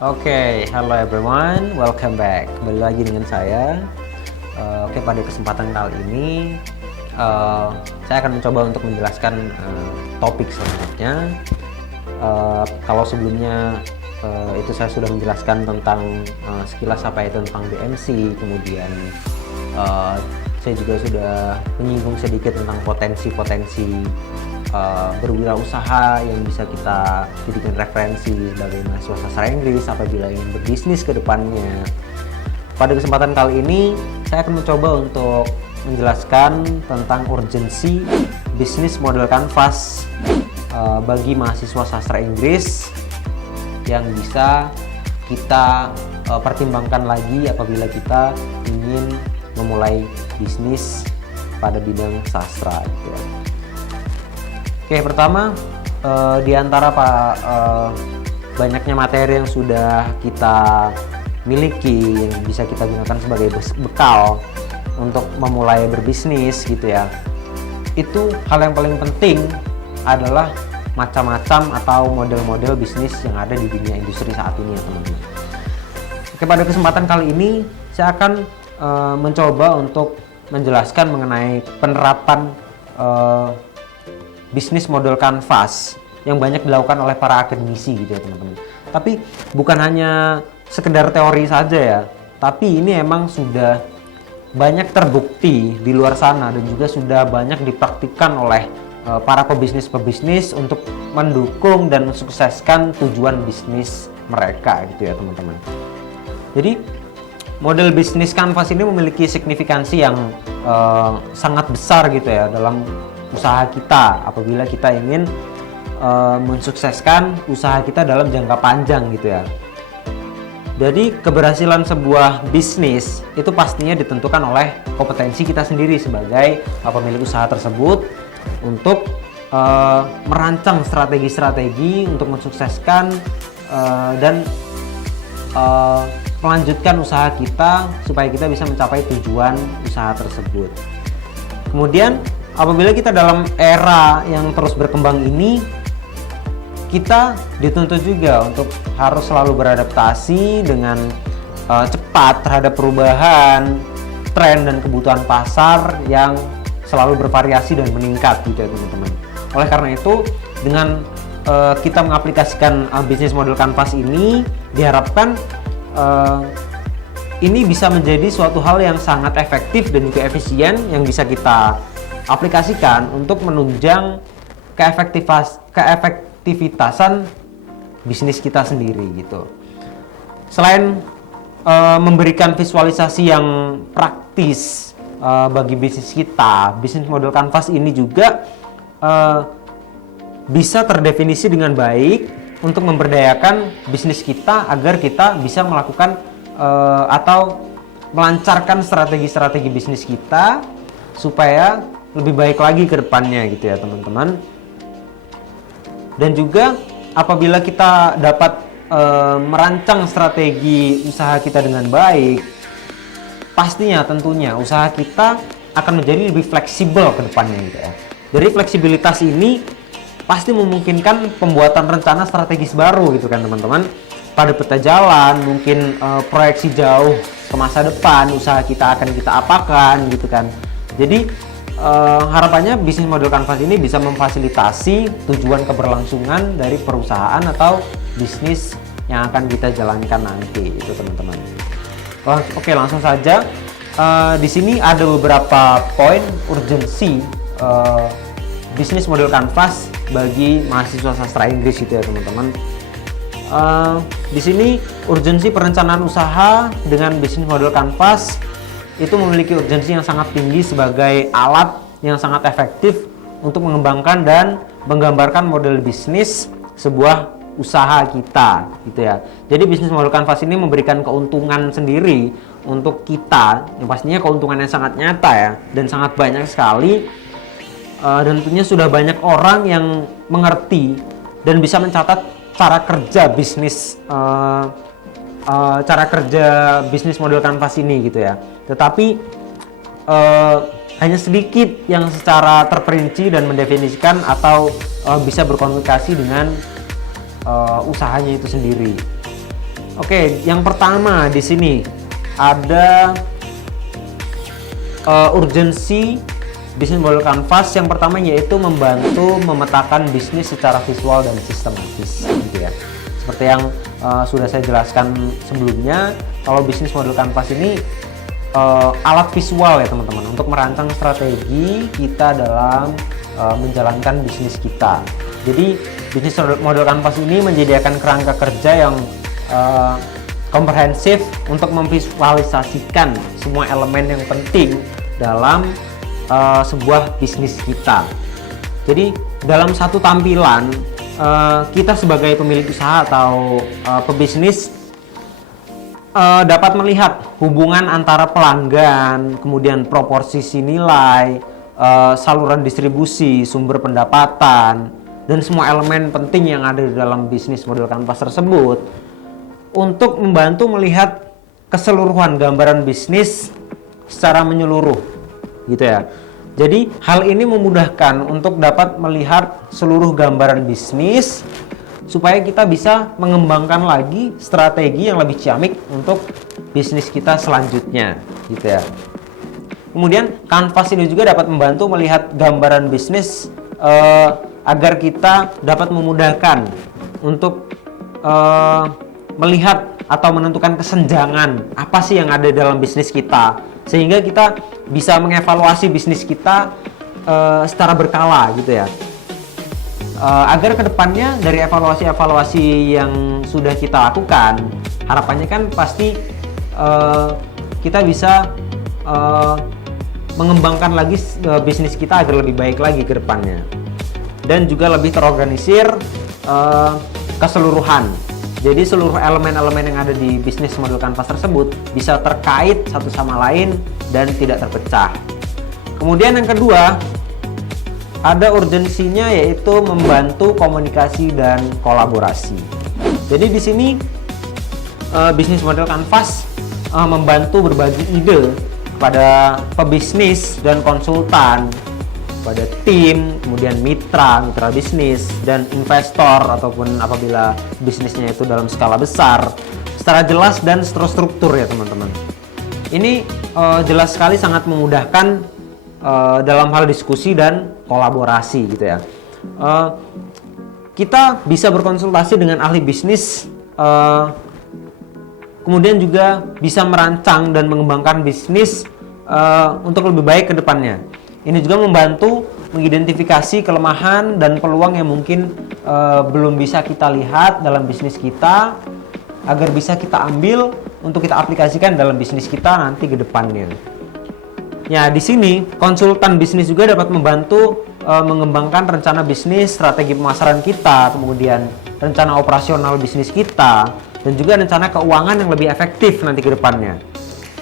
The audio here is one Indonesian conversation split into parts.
Hello everyone, welcome back. Kembali lagi dengan saya. Pada kesempatan kali ini saya akan mencoba untuk menjelaskan topik selanjutnya. Kalau sebelumnya itu saya sudah menjelaskan tentang sekilas apa itu tentang BMC, kemudian saya juga sudah menyinggung sedikit tentang potensi-potensi berwirausaha yang bisa kita jadikan referensi sebagai mahasiswa sastra Inggris apabila ingin berbisnis ke depannya. Pada kesempatan kali ini saya akan mencoba untuk menjelaskan tentang urgensi bisnis model kanvas bagi mahasiswa sastra Inggris yang bisa kita pertimbangkan lagi apabila kita ingin memulai bisnis pada bidang sastra gitu ya. Pertama, di antara banyaknya materi yang sudah kita miliki yang bisa kita gunakan sebagai bekal untuk memulai berbisnis gitu ya. Itu hal yang paling penting adalah macam-macam atau model-model bisnis yang ada di dunia industri saat ini ya teman-teman. Pada kesempatan kali ini saya akan mencoba untuk menjelaskan mengenai penerapan bisnis model kanvas yang banyak dilakukan oleh para akademisi gitu ya teman-teman. Tapi bukan hanya sekedar teori saja ya, tapi ini emang sudah banyak terbukti di luar sana dan juga sudah banyak dipraktikkan oleh para pebisnis-pebisnis untuk mendukung dan mensukseskan tujuan bisnis mereka gitu ya teman-teman. Jadi model bisnis kanvas ini memiliki signifikansi yang sangat besar gitu ya dalam usaha kita apabila kita ingin mensukseskan usaha kita dalam jangka panjang gitu ya. Jadi keberhasilan sebuah bisnis itu pastinya ditentukan oleh kompetensi kita sendiri sebagai pemilik usaha tersebut untuk merancang strategi-strategi untuk mensukseskan dan melanjutkan usaha kita supaya kita bisa mencapai tujuan usaha tersebut. Kemudian apabila kita dalam era yang terus berkembang ini, kita dituntut juga untuk harus selalu beradaptasi dengan cepat terhadap perubahan, tren dan kebutuhan pasar yang selalu bervariasi dan meningkat gitu ya teman-teman. Oleh karena itu, dengan kita mengaplikasikan bisnis model kanvas ini, diharapkan ini bisa menjadi suatu hal yang sangat efektif dan juga efisien yang bisa kita aplikasikan untuk menunjang keefektivitasan bisnis kita sendiri gitu. Selain memberikan visualisasi yang praktis bagi bisnis kita, bisnis model kanvas ini juga bisa terdefinisi dengan baik untuk memberdayakan bisnis kita agar kita bisa melakukan atau melancarkan strategi-strategi bisnis kita supaya lebih baik lagi ke depannya gitu ya teman-teman. Dan juga apabila kita dapat merancang strategi usaha kita dengan baik, pastinya tentunya usaha kita akan menjadi lebih fleksibel ke depannya gitu ya. Dari fleksibilitas ini pasti memungkinkan pembuatan rencana strategis baru gitu kan teman-teman. Pada peta jalan, mungkin proyeksi jauh ke masa depan usaha kita akan kita apakan gitu kan. Jadi harapannya bisnis model kanvas ini bisa memfasilitasi tujuan keberlangsungan dari perusahaan atau bisnis yang akan kita jalankan nanti itu teman-teman. Oke, langsung saja. Di sini ada beberapa poin urgensi bisnis model kanvas bagi mahasiswa sastra Inggris itu ya teman-teman. Di sini urgensi perencanaan usaha dengan bisnis model kanvas itu memiliki urgensi yang sangat tinggi sebagai alat yang sangat efektif untuk mengembangkan dan menggambarkan model bisnis sebuah usaha kita gitu ya. Jadi bisnis model kanvas ini memberikan keuntungan sendiri untuk kita, yang pastinya keuntungan yang sangat nyata ya dan sangat banyak sekali, dan tentunya sudah banyak orang yang mengerti dan bisa mencatat cara kerja bisnis model kanvas ini gitu ya. Tetapi hanya sedikit yang secara terperinci dan mendefinisikan atau bisa berkomunikasi dengan usahanya itu sendiri. Oke, yang pertama di sini ada urgensi bisnis model kanvas. Yang pertama yaitu membantu memetakan bisnis secara visual dan sistematis, gitu ya. Seperti yang sudah saya jelaskan sebelumnya, kalau bisnis model kanvas ini alat visual ya teman-teman, untuk merancang strategi kita dalam menjalankan bisnis kita. Jadi bisnis model kanvas ini menyediakan kerangka kerja yang komprehensif untuk memvisualisasikan semua elemen yang penting dalam sebuah bisnis kita. Jadi dalam satu tampilan kita sebagai pemilik usaha atau pebisnis dapat melihat hubungan antara pelanggan, kemudian proporsi nilai, saluran distribusi, sumber pendapatan, dan semua elemen penting yang ada di dalam bisnis model kanvas tersebut untuk membantu melihat keseluruhan gambaran bisnis secara menyeluruh, gitu ya. Jadi hal ini memudahkan untuk dapat melihat seluruh gambaran bisnis supaya kita bisa mengembangkan lagi strategi yang lebih ciamik untuk bisnis kita selanjutnya, gitu ya. Kemudian kanvas ini juga dapat membantu melihat gambaran bisnis agar kita dapat memudahkan untuk melihat atau menentukan kesenjangan apa sih yang ada dalam bisnis kita, sehingga kita bisa mengevaluasi bisnis kita secara berkala, gitu ya. Agar kedepannya dari evaluasi-evaluasi yang sudah kita lakukan, harapannya kan pasti kita bisa mengembangkan lagi bisnis kita agar lebih baik lagi ke depannya, dan juga lebih terorganisir keseluruhan. Jadi seluruh elemen-elemen yang ada di bisnis model kanvas tersebut bisa terkait satu sama lain dan tidak terpecah. Kemudian yang kedua, ada urgensinya yaitu membantu komunikasi dan kolaborasi. Jadi di sini bisnis model kanvas membantu berbagi ide kepada pebisnis dan konsultan, pada tim, kemudian mitra bisnis dan investor, ataupun apabila bisnisnya itu dalam skala besar, secara jelas dan terstruktur ya teman-teman. Ini jelas sekali sangat memudahkan dalam hal diskusi dan kolaborasi, gitu ya. Kita bisa berkonsultasi dengan ahli bisnis, kemudian juga bisa merancang dan mengembangkan bisnis untuk lebih baik ke depannya. Ini juga membantu mengidentifikasi kelemahan dan peluang yang mungkin belum bisa kita lihat dalam bisnis kita, agar bisa kita ambil untuk kita aplikasikan dalam bisnis kita nanti ke depannya. Ya, di sini konsultan bisnis juga dapat membantu mengembangkan rencana bisnis, strategi pemasaran kita, kemudian rencana operasional bisnis kita, dan juga rencana keuangan yang lebih efektif nanti ke depannya.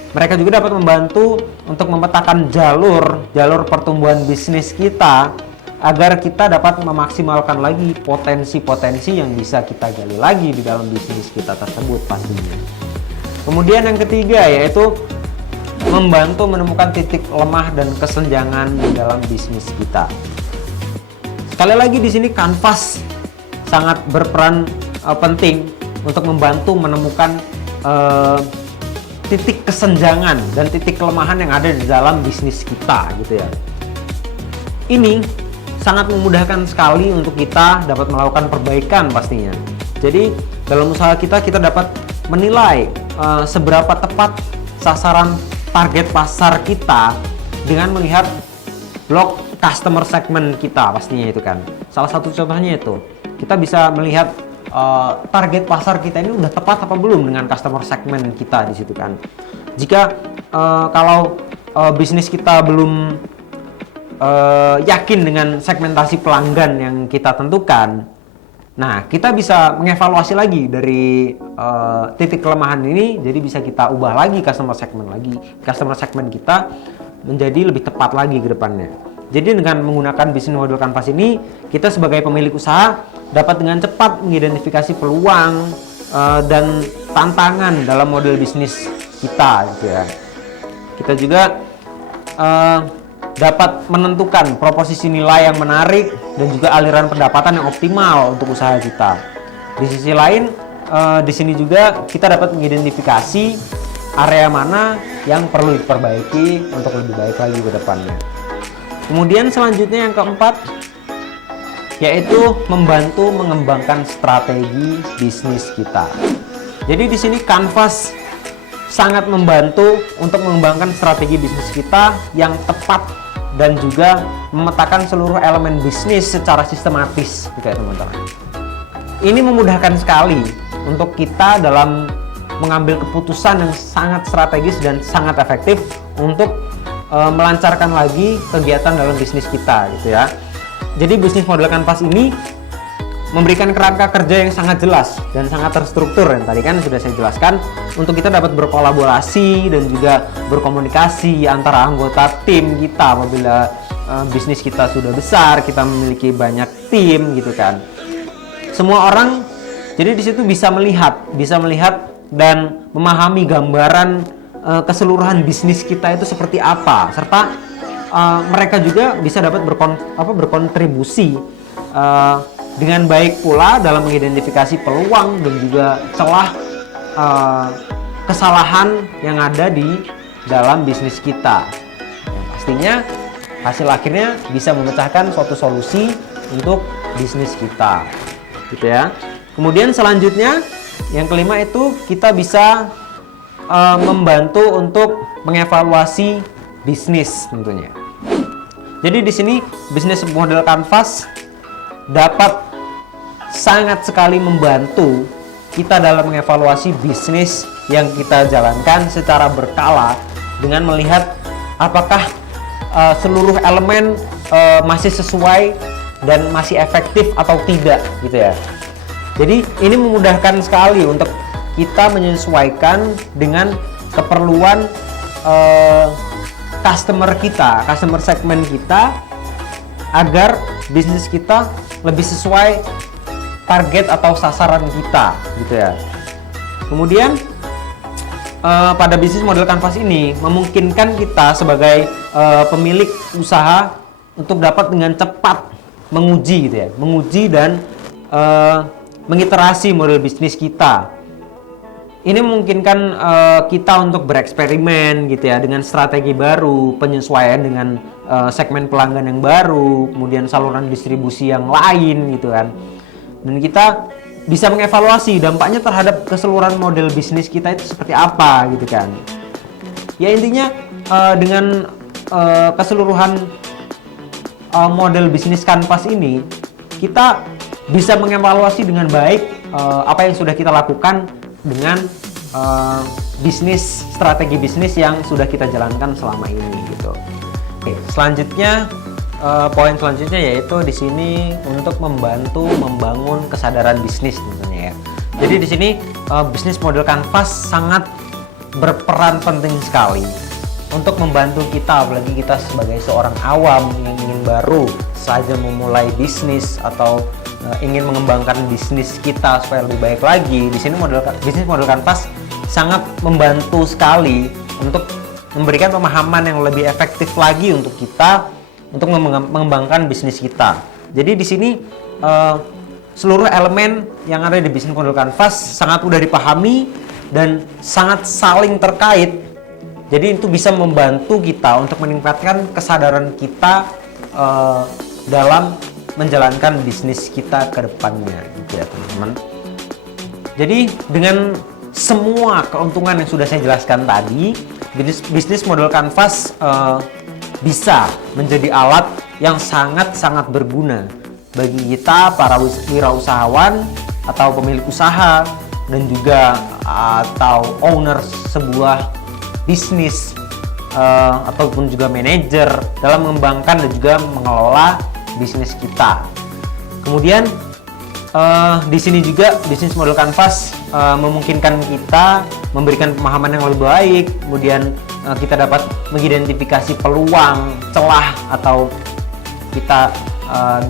Mereka juga dapat membantu untuk memetakan jalur pertumbuhan bisnis kita agar kita dapat memaksimalkan lagi potensi-potensi yang bisa kita gali lagi di dalam bisnis kita tersebut pastinya. Kemudian yang ketiga yaitu membantu menemukan titik lemah dan kesenjangan di dalam bisnis kita. Sekali lagi di sini kanvas sangat berperan penting untuk membantu menemukan titik kesenjangan dan titik kelemahan yang ada di dalam bisnis kita, gitu ya. Ini sangat memudahkan sekali untuk kita dapat melakukan perbaikan pastinya. Jadi dalam usaha kita dapat menilai seberapa tepat sasaran target pasar kita dengan melihat blok customer segment kita pastinya itu kan. Salah satu contohnya itu kita bisa melihat target pasar kita ini udah tepat apa belum dengan customer segment kita di situ kan. Jika kalau bisnis kita belum yakin dengan segmentasi pelanggan yang kita tentukan, nah kita bisa mengevaluasi lagi dari titik kelemahan ini, jadi bisa kita ubah lagi customer segment kita menjadi lebih tepat lagi ke depannya. Jadi dengan menggunakan bisnis model kanvas ini, kita sebagai pemilik usaha dapat dengan cepat mengidentifikasi peluang dan tantangan dalam model bisnis kita, gitu ya. Kita juga dapat menentukan proposisi nilai yang menarik dan juga aliran pendapatan yang optimal untuk usaha kita. Di sisi lain, di sini juga kita dapat mengidentifikasi area mana yang perlu diperbaiki untuk lebih baik lagi ke depannya. Kemudian selanjutnya yang keempat, yaitu membantu mengembangkan strategi bisnis kita. Jadi di sini Canvas sangat membantu untuk mengembangkan strategi bisnis kita yang tepat dan juga memetakan seluruh elemen bisnis secara sistematis, gitu ya teman-teman. Ini memudahkan sekali untuk kita dalam mengambil keputusan yang sangat strategis dan sangat efektif untuk melancarkan lagi kegiatan dalam bisnis kita, gitu ya. Jadi bisnis model Canvas ini memberikan kerangka kerja yang sangat jelas dan sangat terstruktur, yang tadi kan sudah saya jelaskan, untuk kita dapat berkolaborasi dan juga berkomunikasi antara anggota tim kita apabila bisnis kita sudah besar, kita memiliki banyak tim, gitu kan. Semua orang jadi di situ bisa melihat dan memahami gambaran keseluruhan bisnis kita itu seperti apa, serta mereka juga bisa dapat berkontribusi dengan baik pula dalam mengidentifikasi peluang dan juga celah kesalahan yang ada di dalam bisnis kita. Yang pastinya hasil akhirnya bisa memecahkan suatu solusi untuk bisnis kita, gitu ya. Kemudian selanjutnya yang kelima itu kita bisa membantu untuk mengevaluasi bisnis tentunya. Jadi di sini bisnis model Canvas dapat sangat sekali membantu kita dalam mengevaluasi bisnis yang kita jalankan secara berkala dengan melihat apakah seluruh elemen masih sesuai dan masih efektif atau tidak, gitu ya. Jadi ini memudahkan sekali untuk kita menyesuaikan dengan keperluan customer segmen kita, agar bisnis kita lebih sesuai target atau sasaran kita, gitu ya. Kemudian pada bisnis model Canvas ini memungkinkan kita sebagai pemilik usaha untuk dapat dengan cepat menguji, gitu ya, menguji dan mengiterasi model bisnis kita. Ini memungkinkan kita untuk bereksperimen, gitu ya, dengan strategi baru, penyesuaian dengan segmen pelanggan yang baru, kemudian saluran distribusi yang lain, gitu kan. Dan kita bisa mengevaluasi dampaknya terhadap keseluruhan model bisnis kita itu seperti apa, gitu kan. Ya intinya dengan keseluruhan model bisnis Canvas ini, kita bisa mengevaluasi dengan baik apa yang sudah kita lakukan dengan strategi bisnis yang sudah kita jalankan selama ini, gitu. Oke, selanjutnya poin selanjutnya yaitu di sini untuk membantu membangun kesadaran bisnis tentunya ya. Jadi di sini bisnis model Canvas sangat berperan penting sekali untuk membantu kita, apalagi kita sebagai seorang awam yang ingin baru saja memulai bisnis atau ingin mengembangkan bisnis kita supaya lebih baik lagi. Di sini bisnis model Canvas sangat membantu sekali untuk memberikan pemahaman yang lebih efektif lagi untuk kita untuk mengembangkan bisnis kita. Jadi di sini seluruh elemen yang ada di bisnis model Canvas sangat mudah dipahami dan sangat saling terkait. Jadi itu bisa membantu kita untuk meningkatkan kesadaran kita dalam menjalankan bisnis kita ke depannya, gitu ya teman-teman. Jadi dengan semua keuntungan yang sudah saya jelaskan tadi, bisnis model Canvas bisa menjadi alat yang sangat-sangat berguna bagi kita para wirausahawan atau pemilik usaha dan juga atau owner sebuah bisnis ataupun juga manajer dalam mengembangkan dan juga mengelola bisnis kita. Kemudian di sini juga bisnis model Canvas memungkinkan kita memberikan pemahaman yang lebih baik, kemudian kita dapat mengidentifikasi peluang, celah, atau kita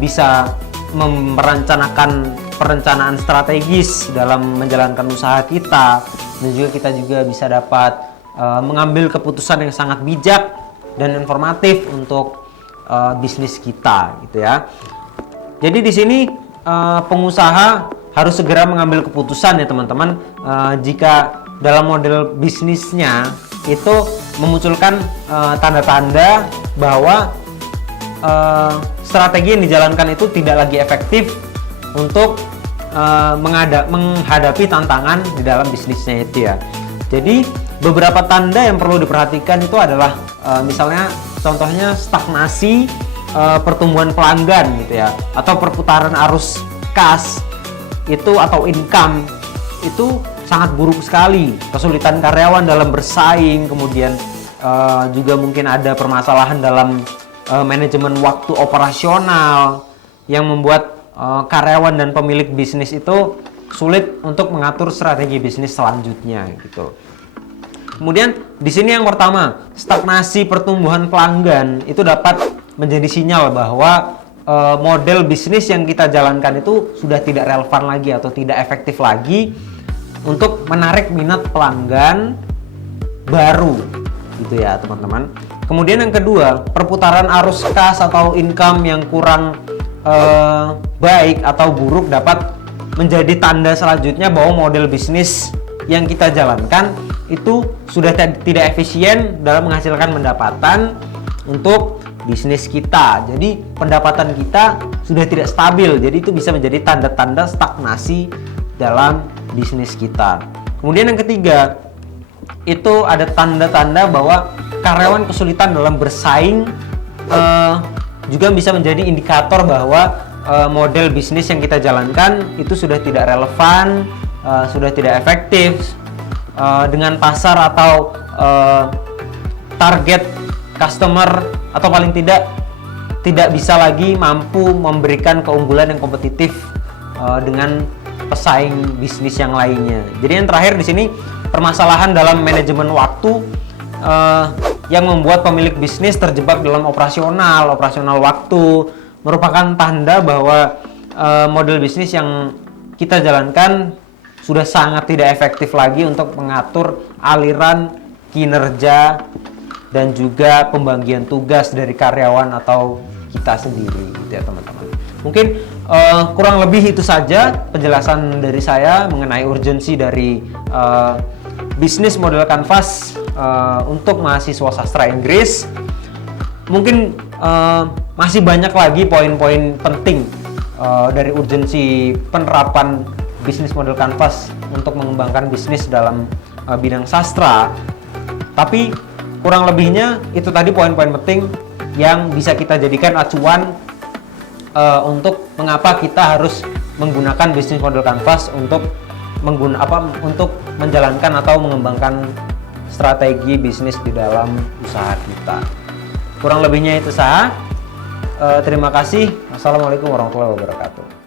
bisa merencanakan perencanaan strategis dalam menjalankan usaha kita, dan juga kita juga bisa dapat mengambil keputusan yang sangat bijak dan informatif untuk bisnis kita, gitu ya. Jadi di sini pengusaha harus segera mengambil keputusan ya teman-teman. Jika dalam model bisnisnya itu memunculkan tanda-tanda bahwa strategi yang dijalankan itu tidak lagi efektif untuk menghadapi tantangan di dalam bisnisnya itu ya. Jadi beberapa tanda yang perlu diperhatikan itu adalah misalnya contohnya stagnasi pertumbuhan pelanggan gitu ya, atau perputaran arus kas itu atau income itu sangat buruk sekali, kesulitan karyawan dalam bersaing, kemudian juga mungkin ada permasalahan dalam manajemen waktu operasional yang membuat karyawan dan pemilik bisnis itu sulit untuk mengatur strategi bisnis selanjutnya gitu. Kemudian di sini yang pertama, stagnasi pertumbuhan pelanggan itu dapat menjadi sinyal bahwa model bisnis yang kita jalankan itu sudah tidak relevan lagi atau tidak efektif lagi untuk menarik minat pelanggan baru gitu ya teman-teman. Kemudian yang kedua, perputaran arus kas atau income yang kurang baik atau buruk dapat menjadi tanda selanjutnya bahwa model bisnis yang kita jalankan itu sudah tidak efisien dalam menghasilkan pendapatan untuk bisnis kita. Jadi pendapatan kita sudah tidak stabil, jadi itu bisa menjadi tanda-tanda stagnasi dalam bisnis kita. Kemudian yang ketiga, itu ada tanda-tanda bahwa karyawan kesulitan dalam bersaing, juga bisa menjadi indikator bahwa model bisnis yang kita jalankan itu sudah tidak relevan, sudah tidak efektif dengan pasar atau target customer, atau paling tidak bisa lagi mampu memberikan keunggulan yang kompetitif dengan pesaing bisnis yang lainnya. Jadi yang terakhir di sini, permasalahan dalam manajemen waktu yang membuat pemilik bisnis terjebak dalam operasional waktu merupakan tanda bahwa model bisnis yang kita jalankan sudah sangat tidak efektif lagi untuk mengatur aliran kinerja dan juga pembagian tugas dari karyawan atau kita sendiri gitu ya teman-teman. Mungkin kurang lebih itu saja penjelasan dari saya mengenai urgensi dari bisnis model Canvas untuk mahasiswa sastra Inggris. Mungkin masih banyak lagi poin-poin penting dari urgensi penerapan bisnis model Canvas untuk mengembangkan bisnis dalam bidang sastra. Tapi kurang lebihnya itu tadi poin-poin penting yang bisa kita jadikan acuan untuk mengapa kita harus menggunakan bisnis model Canvas untuk untuk menjalankan atau mengembangkan strategi bisnis di dalam usaha kita. Kurang lebihnya itu saja. Terima kasih. Wassalamualaikum warahmatullahi wabarakatuh.